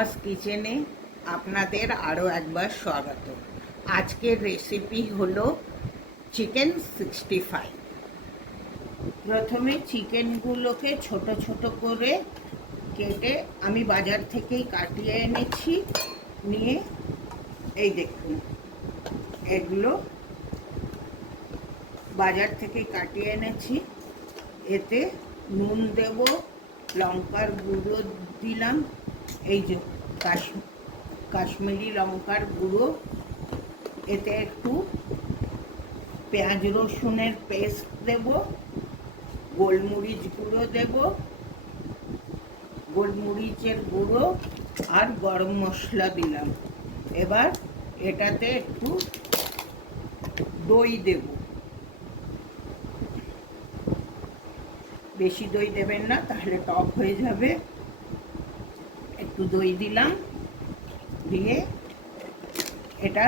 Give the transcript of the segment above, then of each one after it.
মামাস কিচেনে আপনাদের আরও একবার স্বাগত। আজকের রেসিপি হলো চিকেন 65। প্রথমে চিকেনগুলোকে ছোট ছোট করে কেটে আমি বাজার থেকেই কাটিয়ে এনেছি। নিয়ে এই দেখুন, এগুলো বাজার থেকে কাটিয়ে এনেছি। এতে নুন দেব, লঙ্কার গুঁড়ো দিলাম, এই যে কাশ্মীরি লঙ্কার গুঁড়ো, এতে একটু পেঁয়াজ রসুনের পেস্ট দেব, গোলমরিচ গুঁড়ো দেব, গোলমরিচের গুঁড়ো আর গরম মশলা দিলাম। এবার এটাতে একটু দই দেব, বেশি দই দেবেন না, তাহলে টক হয়ে যাবে। একটু দই দিলাম, দিয়ে এটা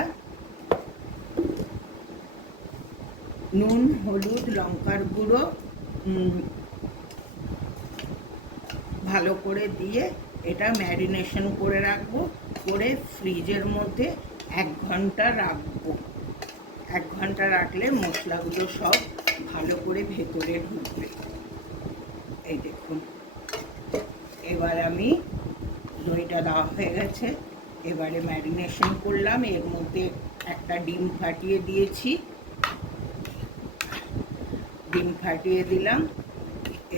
নুন, হলুদ, লঙ্কার গুঁড়ো ভালো করে দিয়ে এটা ম্যারিনেশন করে রাখবো। করে ফ্রিজের মধ্যে 1 ঘন্টা রাখবো। 1 ঘন্টা রাখলে মশলাগুলো সব ভালো করে ভেতরে ঢুকবে। এই দেখুন, এবার আমি দইটা দেওয়া হয়ে গেছে। এবারে ম্যারিনেশন করলাম, এর মধ্যে একটা ডিম ফাটিয়ে দিয়েছি, ডিম ফাটিয়ে দিলাম।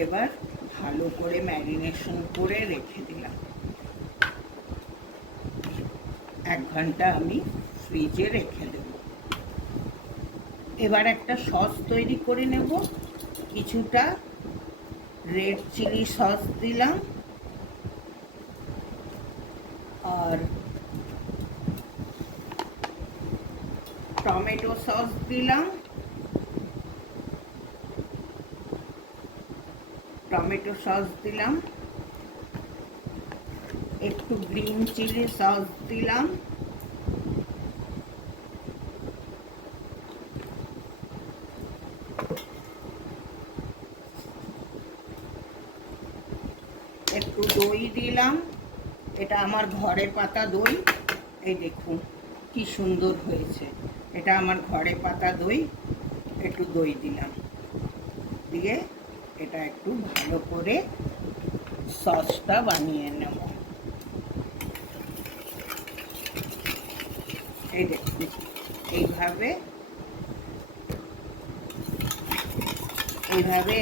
এবার ভালো করে ম্যারিনেশন করে রেখে দিলাম। 1 ঘন্টা আমি ফ্রিজে রেখে দেব। এবার একটা সস তৈরি করে নেব। কিছুটা রেড চিলি সস দিলাম, আর টমেটো সস দিলাম, টমেটো সস দিলাম, একটু গ্রিন চিলি সস দিলাম, একটু দই দিলাম। এটা আমার ঘরে পাতা দই, এই দেখুন কি সুন্দর হয়েছে। এটা আমার ঘরে পাতা দই, একটু দই দিলাম, দিয়ে এটা একটু ভালো করে সসটা বানিয়ে নেব। এই দেখুন, এইভাবে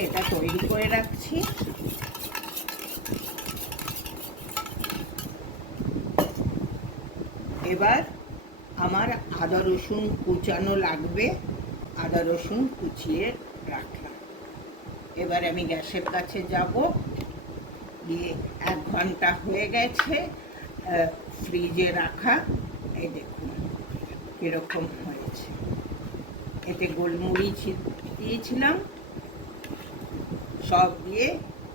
এটা তৈরি করে রাখছি। এবার আমার আদা রসুন কুচানো লাগবে, আদা রসুন কুচিয়ে রাখলাম। এবার আমি গ্যাসের কাছে যাব, দিয়ে 1 ঘন্টা হয়ে গেছে ফ্রিজে রাখা। এই দেখুন কীরকম হয়েছে। এতে গোলমরিচ দিয়েছিলাম সব দিয়ে,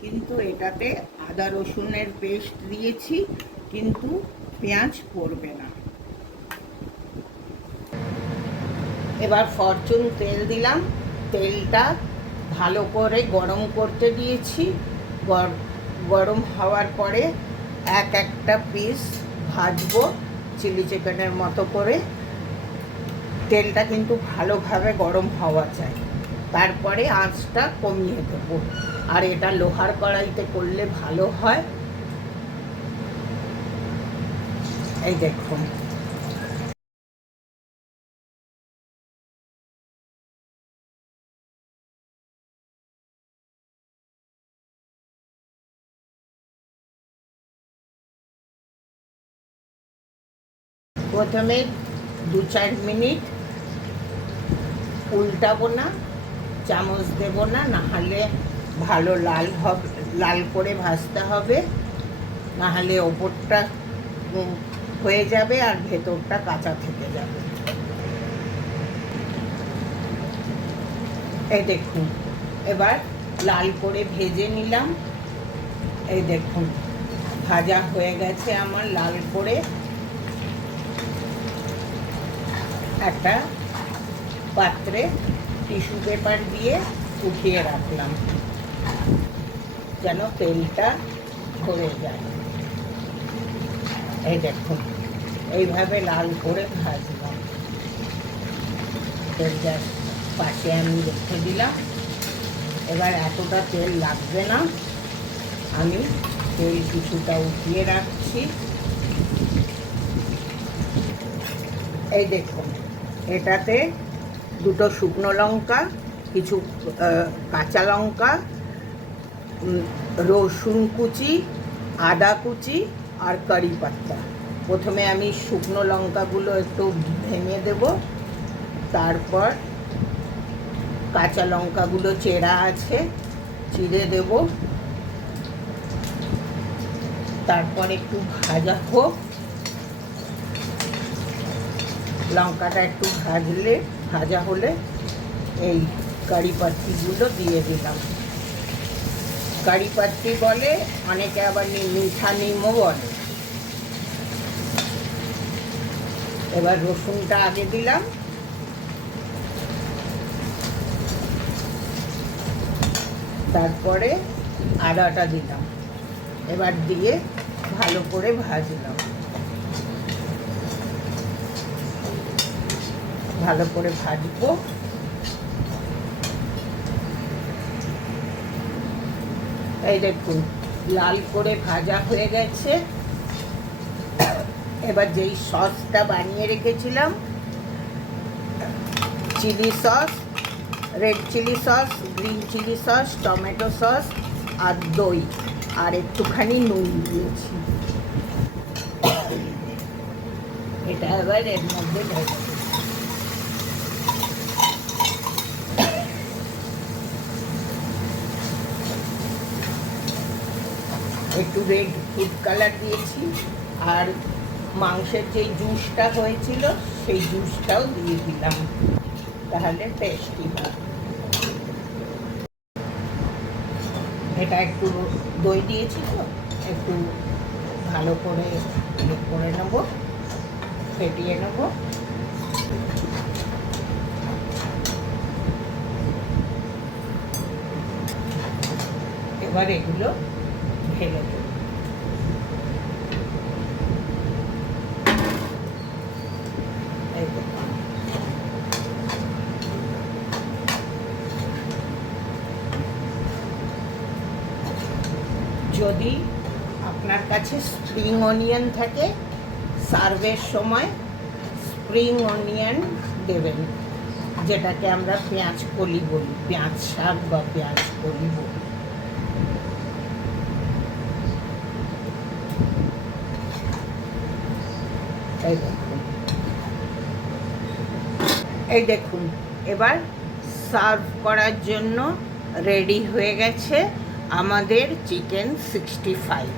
কিন্তু এটাতে আদা রসুনের পেস্ট দিয়েছি, কিন্তু পেঁয়াজ পড়বে না। এবার ফরচুন তেল দিলাম, তেলটা ভালো করে গরম করতে দিয়েছি। গরম হওয়ার পরে একটা পিস ভাজবো চিলি চিকেনের মতো করে। তেলটা কিন্তু ভালোভাবে গরম হওয়া চাই, তারপরে আঁচটা কমিয়ে দেবো। আর এটা লোহার কড়াইতে করলে ভালো হয়। এই দেখুন, প্রথমে 2-4 মিনিট উল্টাবো না, চামচ দেবো না, নাহলে ভালো লাল করে ভাজতে হবে, নাহলে ওপরটা হয়ে যাবে আর ভেতরটা কাঁচা থেকে যাবে। এই দেখুন, এবার লাল করে ভেজে নিলাম। এই দেখুন ভাজা হয়ে গেছে আমার লাল করে। একটা পাত্রে টিস্যু পেপার দিয়ে উঠিয়ে রাখলাম, যেন তেলটা ঝরে যায়। এই দেখুন এইভাবে লাল করে ভাজলাম। তেল গ্যাস পাশে আমি রেখে দিলাম। এবার এতটা তেল লাগবে না, আমি তেল কিছুটা উঠিয়ে রাখছি। এই দেখুন এটাতে দুটো শুকনো লঙ্কা, কিছু কাঁচা লঙ্কা, রসুন কুচি, আদা কুচি আর কারি পাতা। প্রথমে আমি শুকনো লঙ্কাগুলো একটু ভেঙে দেব, তারপর কাঁচা লঙ্কাগুলো চেরা আছে চিড়ে দেব, তারপর একটু ভাজা হোক। লঙ্কাটা একটু ভাজা হলে এই কারি পাত্তিগুলো দিয়ে দিলাম। কারি পাত্তি বলে, অনেকে আবার মিঠা নিমও বলে। এবার রসুনটা আগে দিলাম, তারপরে আদাটা দিলাম। এবার দিয়ে ভালো করে ভাজলাম। ভালো করে ভাজবো। এই দেখুন লাল করে ভাজা হয়ে গেছে। এবার যেই সসটা বানিয়ে রেখেছিলাম, chilli sauce, red chilli sauce, green chilli sauce, tomato sauce আর দই আর একটুখানি নুন দিয়েছি। এটা এবার এর মধ্যে ঢেলে একটু রেড ফুড কালার দিয়েছি, আর মাংসের যে জুসটা হয়েছিল সেই জুসটাও দিয়ে দিলাম, তাহলে টেস্টি হয়। এটা একটু দই দিয়েছি তো, একটু ভালো করে করে নেব, ফেটিয়ে নেব। এবার এগুলো ঢেলে দেব। যদি আপনার কাছে স্প্রিং অনিয়ন থাকে, সার্ভের সময় স্প্রিং অনিয়ন দেবেন, যেটাকে আমরা পেঁয়াজ কলি বলি, পেঁয়াজ শাক বা পেঁয়াজ কলি বলি। এই দেখুন এবার সার্ভ করার জন্য রেডি হয়ে গেছে আমাদের চিকেন 65।